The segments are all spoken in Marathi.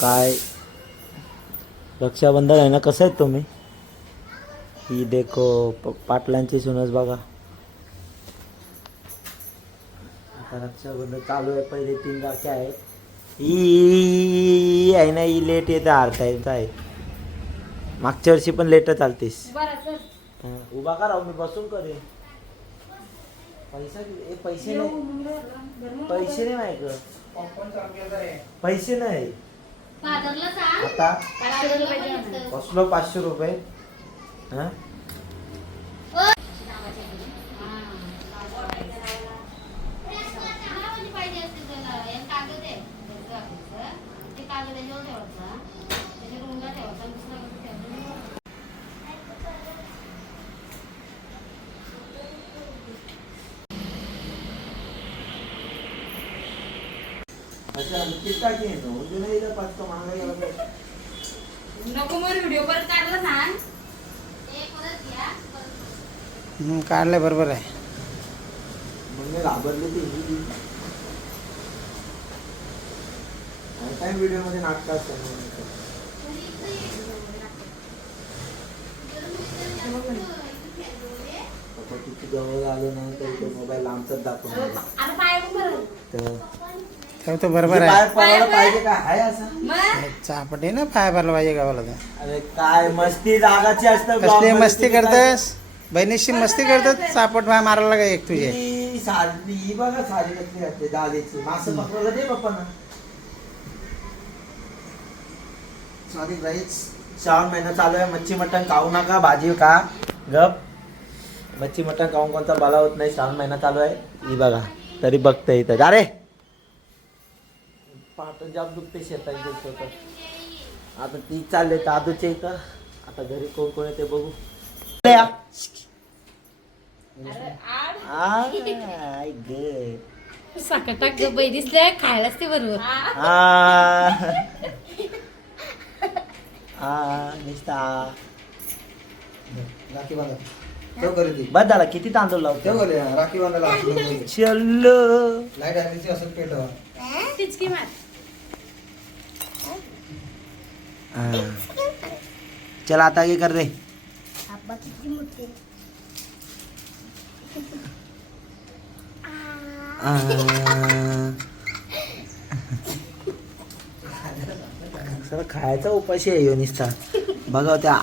काय रक्षाबंधन आहे ना, कसं आहे तुम्ही? ही देखो पाटलांची सुनस बघा. आता रक्षाबंधन चालू आहे. पहिले 3 राख्या आहेत. ही आहे ना, ही लेट येते टाइमचा आहे. मागच्या वर्षी पण लेट चालतीस. उभा का राहू, मी बसून करेन. पैसे नाही, पैसे नाही माहिती, पैसे नाही आता. बसलो 500 रुपये. हा नको मग व्हिडिओ परत काढला सांग. काढलंय बरोबर आहे. मग मी घाबरले ते काय व्हिडिओ मध्ये नाटक असतात. किती जवळ आलो नाही तरी तो मोबाईल लांबचाच दाखवून तर तो बरोबर आहे. पाहिजे का आहे असं चापट आहे ना, पाय भरला पाहिजे गावाला तर. अरे काय मस्ती जागाची असतं. कसली मस्ती करतस, बहिणीशी मस्ती करतात. चापट पाय मारायला काय एक तुझे. ही बघा साडी कसली घातली दालीची. मासं पकडलं दे पप्पांना. सॉरी गाईस, श्रावण महिना चालू आहे. मच्छी मटण खाऊ नका, भाजी खा गप. मच्छी मटण खाऊन कोणता बाला होत नाही. श्रावण महिना चालू आहे. ही बघा तरी बघते इथं. अरे पाठ जाम दुखते शेतात. आता ती चालले दादूच्या इथं. आता घरी कोण कोण येते बघू. सकटाक बाई दिसल्या खायलाच ते बरोबर. राखी बांधा बस झाला. किती तांदूळ लावतो राखी बांधायला. चलो लाईट आणायची असं पेटवा. टिचकी मार. चला आता काय कर रे. सर खायचा उपाशी आहे यो निस्ता. बघा त्या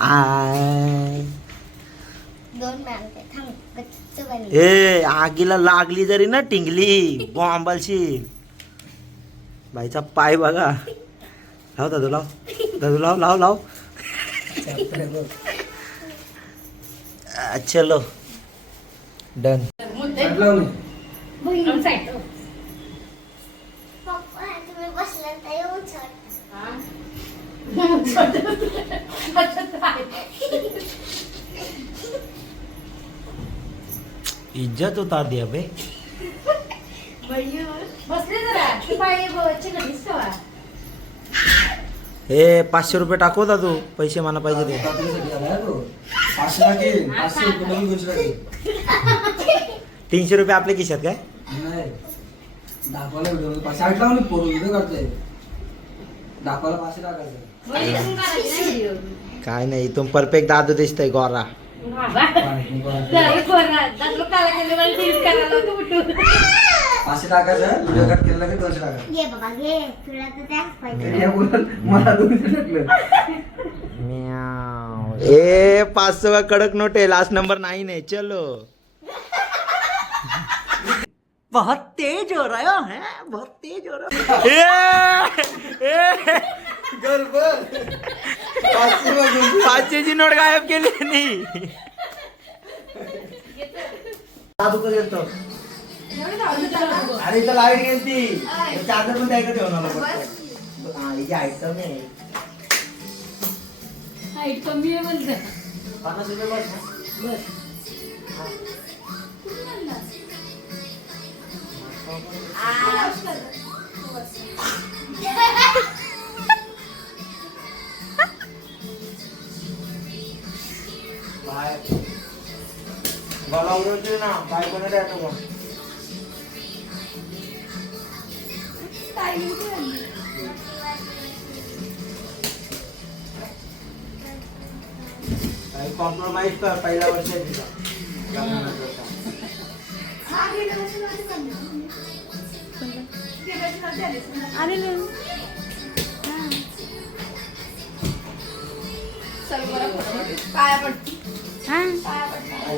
ए आगीला लागली जरी ना टिंगली बॉम्बलशी. बाईचा पाय बघा. लाव दादू लाव, दादू लाव लाव लाव. चलो डन. इज्जत उतार दिया बे. हे 500 रुपये टाकू दादू. पैसे मला पाहिजे ते. 300 रुपये आपल्या खिशात काय. काय नाही, तुम परफेक्ट दादू दिसतय गोरा. ए 500 का कडक नोट है. लास्ट नंबर 9 है. चलो बहुत तेज हो रहा है, बहुत तेज हो रहा है. 500ची नोट गायब केली नाही. अरे इथं लाईट गेलती. चादर पण द्यायचं ठेवणार. आयटम आहे. हाईट कमी आहे म्हणजे 50 रुपये बस. गला उडवते ना काय कोणा द्यायचं मग. कॉम्प्रोमाइज कर पहिला वर्ष आहे तिचा लग्नानंतरचा. काय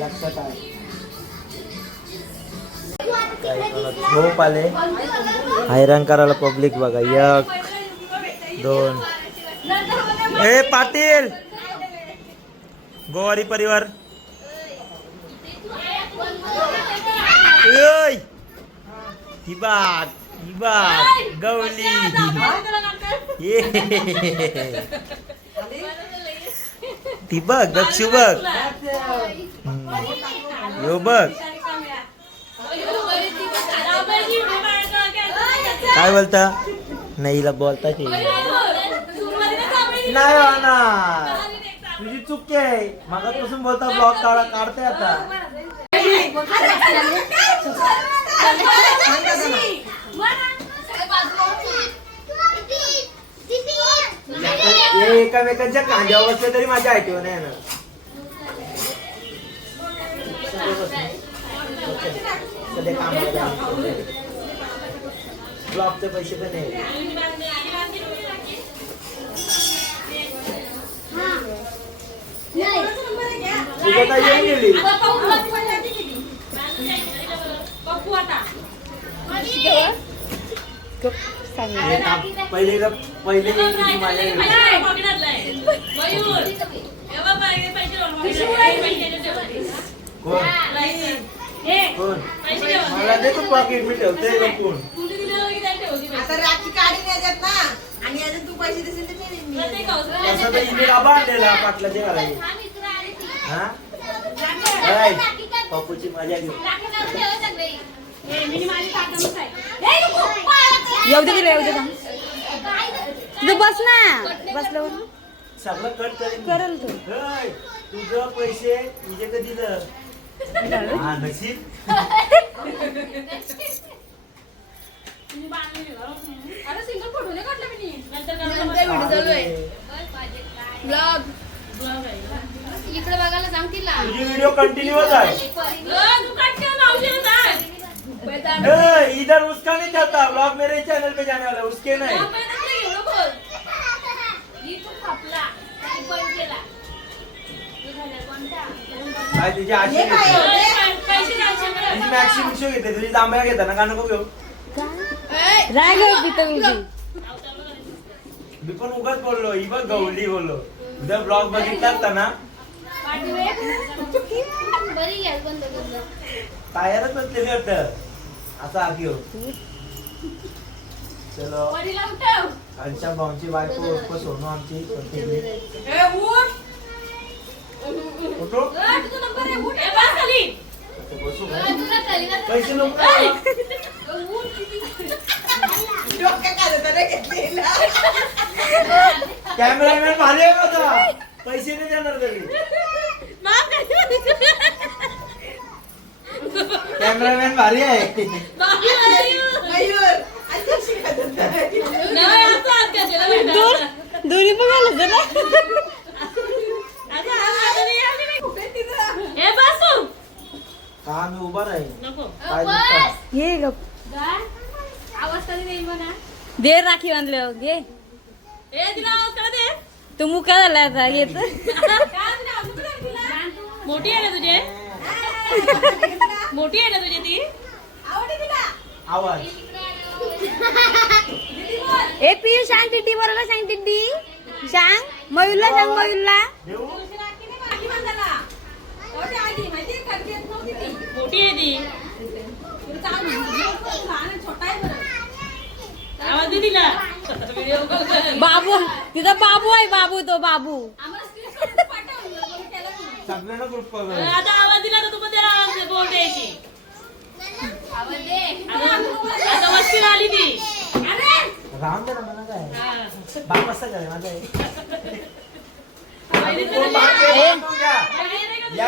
लक्षात आहे झोप आले हैराण करायला पब्लिक बघा. 1 2 ए पाटील गोवारी परिवार ओय ही बाग गवली ये ती बघ दक्षू बघ यो बघ काय बोलता नाही हिला बोलता की नाही होणार तुझी चुकी आहे मागापासून बोलता ब्लॉग काढते आता हे एकामेकांच्या कांद्यावर बसले तरी माझ्या आयटीवर नाही येणार. ब्लॉगचे पैसे पण आहे तुझं काय येऊन गेली पहिले कोण मला दे तू पॉकेट मी ठेवते कोण आता राखी काढून येतात ना आणि अजून तू पैसे देशील तर नाही देईन. असं तर इथे आबा आणलेला पाटला जे घालायचे हा पप्पूची मजा घेऊ येऊ दे तिला, येऊ दे थांब. तू बस ना बसल्यावर सगळं कट करेल तू. तुझं पैसे तुझे कधी हा नशीब इकडे बघायला सांग तिला. तुझी व्हिडिओ कंटिन्यूच आहे इधर उसका नहीं चलता ब्लॉग मेरे चैनल पे जाने वाला उसके नहीं काय तुझी आशी हे काय तुझी मॅक्सी मिक्सो घेते तुझी जांभया घेता ना का नको घेऊ राग होती तर उभी. मी पण उगाच बोललो ही बघ गवली बोललो उद्या ब्लॉग बघितला असता ना टायरच नसलेली वाटत असा आधी हो चलो आमच्या भाऊची बायको सोनू आमची उठो बसू पैसे नको कॅमेरामॅन भारी आहे माझा पैसे नाही देणार तरी कॅमेरामॅन भारी आहे दोन्ही बघायला हा मी उभा राहील ये गप दे राखी बांधल्यावर घे तू मुका झाला आता येत मोठी आहे ना तुझे मोठी आहे ना तुझी ती आवाज ए पियू सांग टिड्डी बरोबर सांग टिड्डी सांग मयूरला सांग मयूरला देऊ मोठी आहे ती आवाज दे तिला बाबू तिचा बाबू आहे बाबू तो बाबू सगळ्यांना ग्रुप कर आता आवाज दिला तर तू पण त्याला आवाज बोल द्यायची आता वस्ती आली ती राम दे ना मला काय बाप असं काय माझा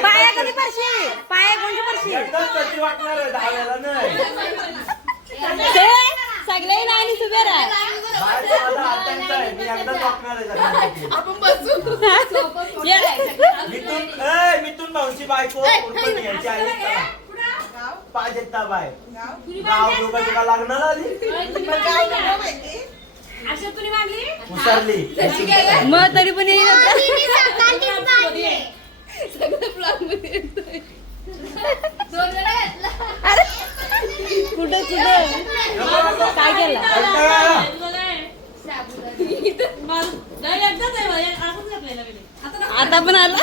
पाया कधी पडशी पाया कोणती पडशी एकदाच वाटणार आहे 10 वेळा नाही सगळे नाही सुबे राह बाहेरचा माझा हातांचा आहे मी एकदाच वाटणार आहे सगळ्यांसाठी. मिथून भाऊची बायको उर्फणी याची आई पाजेता बाय गाव लोकांची का लागणार आली उसरली मग तरी पण कुठे काय केलं आता पण आला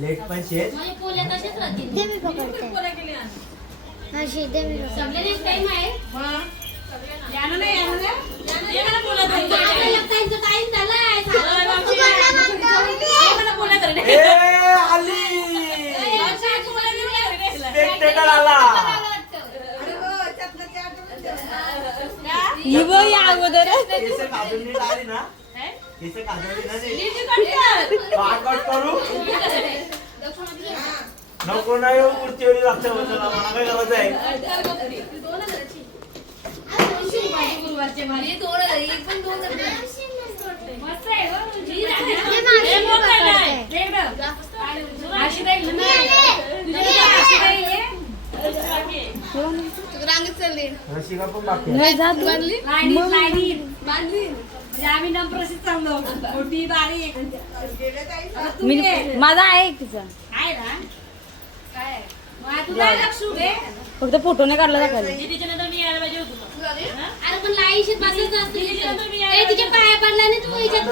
लेट पण शेत अगोदर आली ना करू नको नाही मूर्तीवरी लागतं मला काय करायचं आहे रसिका पण बाकी आम्ही नंप्रसिद्ध चांगलो मोठी बारीक माझा आहे तिचा आहे ना काय फक्त फोटो नाही काढला दाखवले तिच्या पाया पडला नाही तू विचारत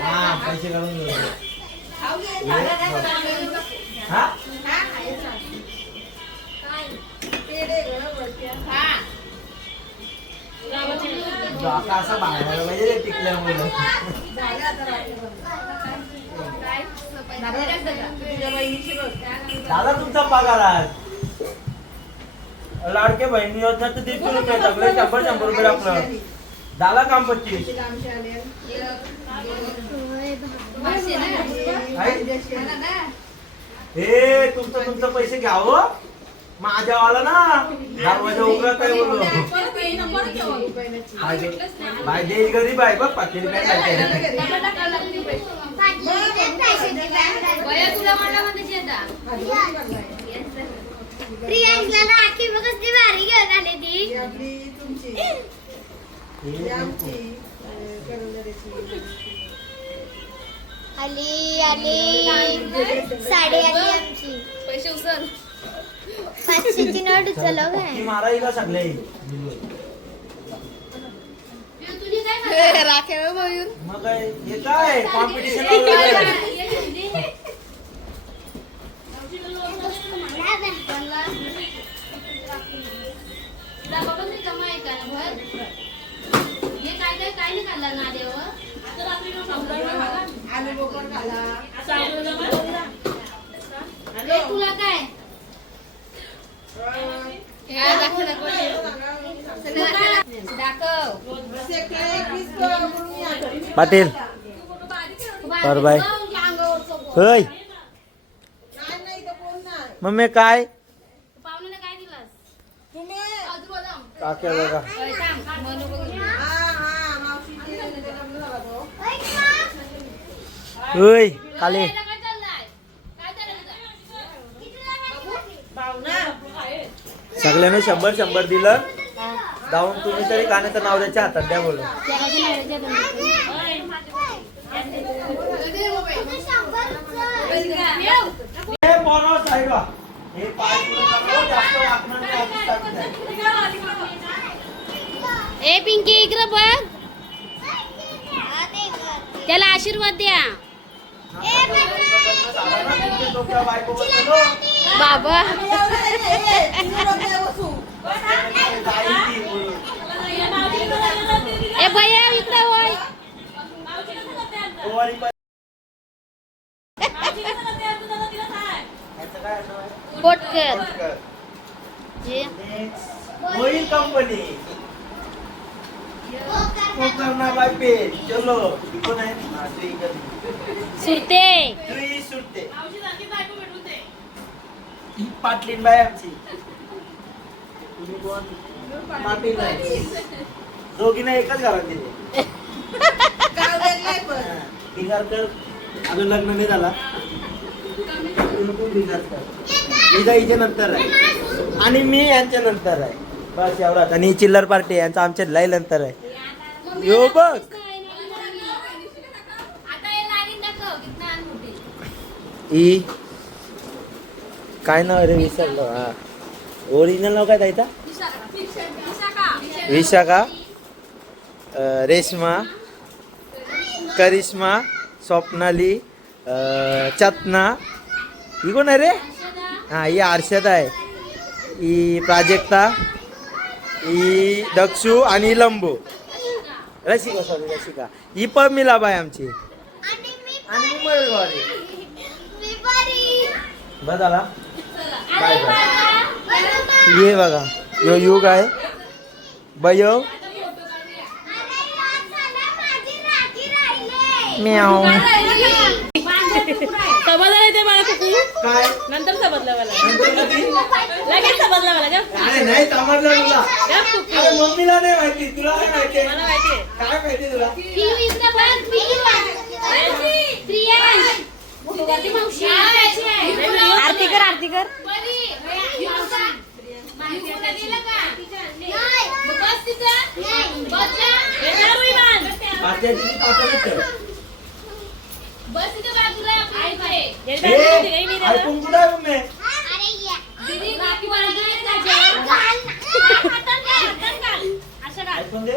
हा पैसे काढून घेऊ असं बाहेर पाहिजे टिकल्यामुळे दादा तुमचा पगार आज लाडके बहिणी योजना तर 150 रुपये सगळे 100 रुपये टाकलं झाला काम 25 हे तुमचं पैसे घ्यावं माझ्यावाला ना दरवाजा उघडा काय बोललो बाय देश गरीब आहे बघ पाटील काय आली आली साडी आली आमची पैसे उचल 500ची नोट उचलव काय मारायला सगळे राखे मग काय हे काय कॉम्पिटिशन काय नाही खाल्ला ना देव आलू बोकड खाला तुला काय पाटील पर बाय होय मम्मी काय पाहुण्याला काय दिलास तुम्ही काक्या बघा होय काले सगळ्यांनी 100 दिलं जाऊन तुम्ही तरी गाण्याचं नाव त्याच्या हातात द्या बोल ए पिंकी इकडे बघ त्याला आशीर्वाद द्या बाबा ए भैया इकडे होय पोटकर होईल कंपनी करणार बाय पेन चलो कोण आहे हा, श्री कधी. सुरते श्री सुरते मावशी सारखी बायको भेटून दे. ही पाटलीन बाय आमची तुम्ही कोण पाटील आहे. दोघींना एकच घरात दिले गाव वेगळंय पण. बिगारकर अजून लग्न नाही झाला बिगा हिच्या नंतर आहे आणि मी यांच्या नंतर आहे बस एवढाच आणि ही चिल्लर पार्टी यांचा आमच्या लय नंतर आहे यो बघ ई काय नाव रे विसरलो हा ओरिजिनल नाव काय ताईचा विशाखा रेश्मा करिश्मा स्वप्नाली चतना ही कोण आहे रे हा ही अर्षदा आहे ही प्राजक्ता ही दक्षू आणि ही लंबू रसिका सॉरी रसिका ही पमिलाबाई आमची आणि मी मयूरगौरी बस झाला बाय बाय ये बघा यो युग आहे बयो म्याव समजलं नाही ते मला कुकू काय नंतर समजलं मला नंतर कधी? लगेच समजलं मला गप. अरे नाही समजलं तुला गप कुकू अरे मम्मीला नाही माहिती तुला काय माहिती मला माहितीये काय माहिती तुला आरती कर आरती कर येणार विमान. पाट्याची पाट्याची ठेव. येणार ए, नाही, काही नाही त्याला. ऐकून कुठं आहे मम्मी ऐकून दे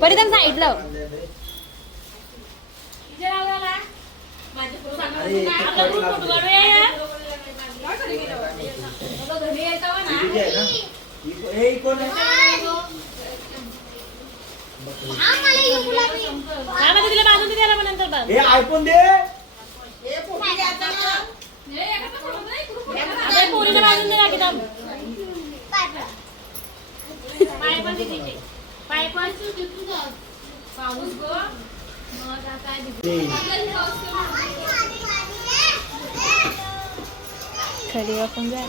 परिधान सांगितलं अरे इथे आपला कट ग्रुप लागले. फोटो काढूया यार. दीदी आहे ना हे कोण आहे काय माहिती तिला बांधून दे त्याला पण नंतर बांध. हे ऐकून दे हे पोटी घ्यायचं ना. आता हे पोरीला बांधून दे ना किताब. पाय पण दे तिचे. पाय पण पाऊस गो. मग आता खरी वापरून जा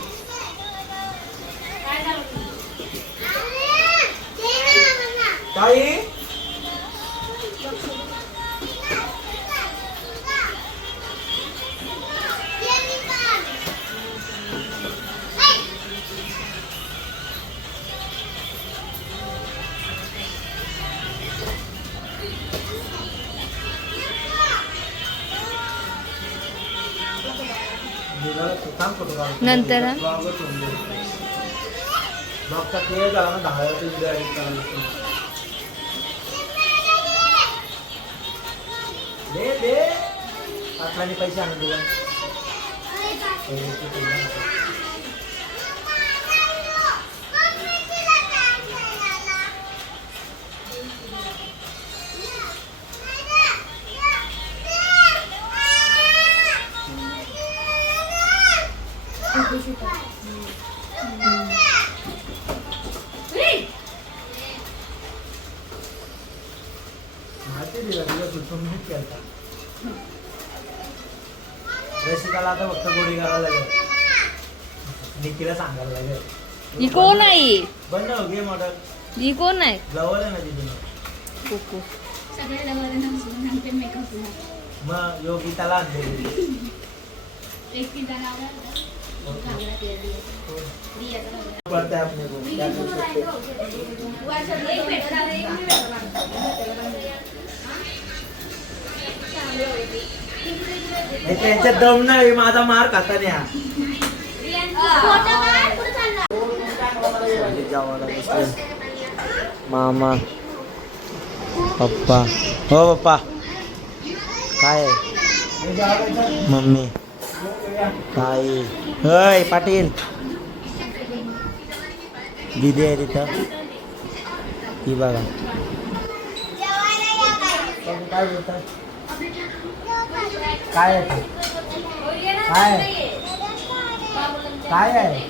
काय झालं? ताई नंतर ब्लॉगचा क्लिअर झाला ना 10 वेळा तुझी edit करायला लागतो. दे दे पाटलाने पैसे आणून दिले माहिती दिला तुला सुचून मीच केलता रसिकाला आता फक्त गोडी करायला लागेल निकीला सांगायला लागेल ही कोण आहे बंद हो गेम ऑर्डर ही कोण आहे जवळ आहे ना तिथून कुकू मग योगिताला आणले पडते आपने को क्या कर सकते हे त्यांच्या दम नाही माझा मार खाता नाही हा मामा पप्पा हो पप्पा काय आहे? मम्मी ताई होय पाटील दीदी आहे तिथं ती बघा काय बोलतात काय आहे ते? काय आहे? काय आहे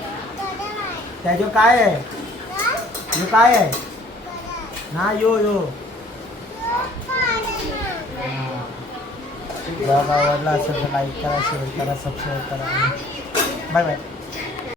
त्याच्या काय आहे यो काय आहे ना यो आवडला असेल तर लाईक करा शेअर करा सबस्क्राईब करा बाय बाय